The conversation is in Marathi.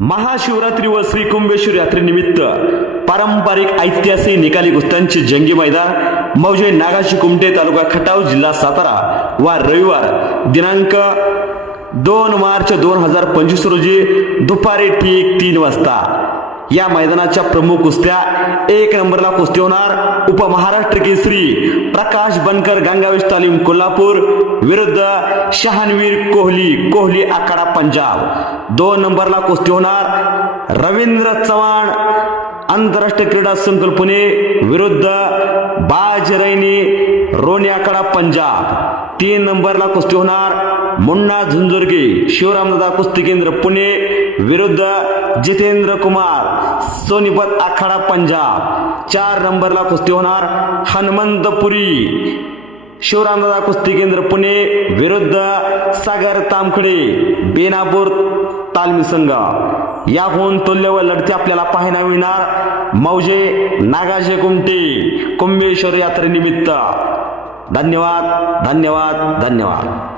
महाशिवरात्री व श्री कुंभेश्वर यात्रेनिमित्त पारंपरिक ऐतिहासिक निकाली कुस्त्यांचे जंगी मैदान मौजे नागाशी कुमटे तालुका खटाव जिल्हा सातारा व रविवार दिनांक दोन मार्च दोन हजार पंचवीस रोजी दुपारी ठीक तीन वाजता. या मैदानाच्या प्रमुख कुस्त्या एक नंबरला कुस्ती होणार. उपमहाराष्ट्र केसरी प्रकाश बनकर गंगावेश तालीम कोल्हापूर विरुद्ध शहानवीर कोहली कोहली आखाडा पंजाब. दोन नंबरला कुस्ती होणार. रवींद्र चव्हाण आंतरराष्ट्रीय क्रीडा संकुल पुणे विरुद्ध बाज रैनी रोनी आखाडा पंजाब. तीन नंबरला कुस्ती होणार. मुन्ना झुंझुरगे शिवरामदादा कुस्ती केंद्र पुणे विरुद्ध जितेंद्र कुमार सोनीपत आखाडा पंजाब. चार नंबरला कुस्ती होणार हनुमंतपुरी. शिवरामदादा कुस्ती केंद्र पुणे विरुद्ध सागर तामखडे बेनापूर तालमी संघ. याहून तुल्यवर लढती आपल्याला पाहायला मिळणार मौजे नागाशे कुमटे कुंभेश्वर यात्रेनिमित्त. धन्यवाद धन्यवाद धन्यवाद.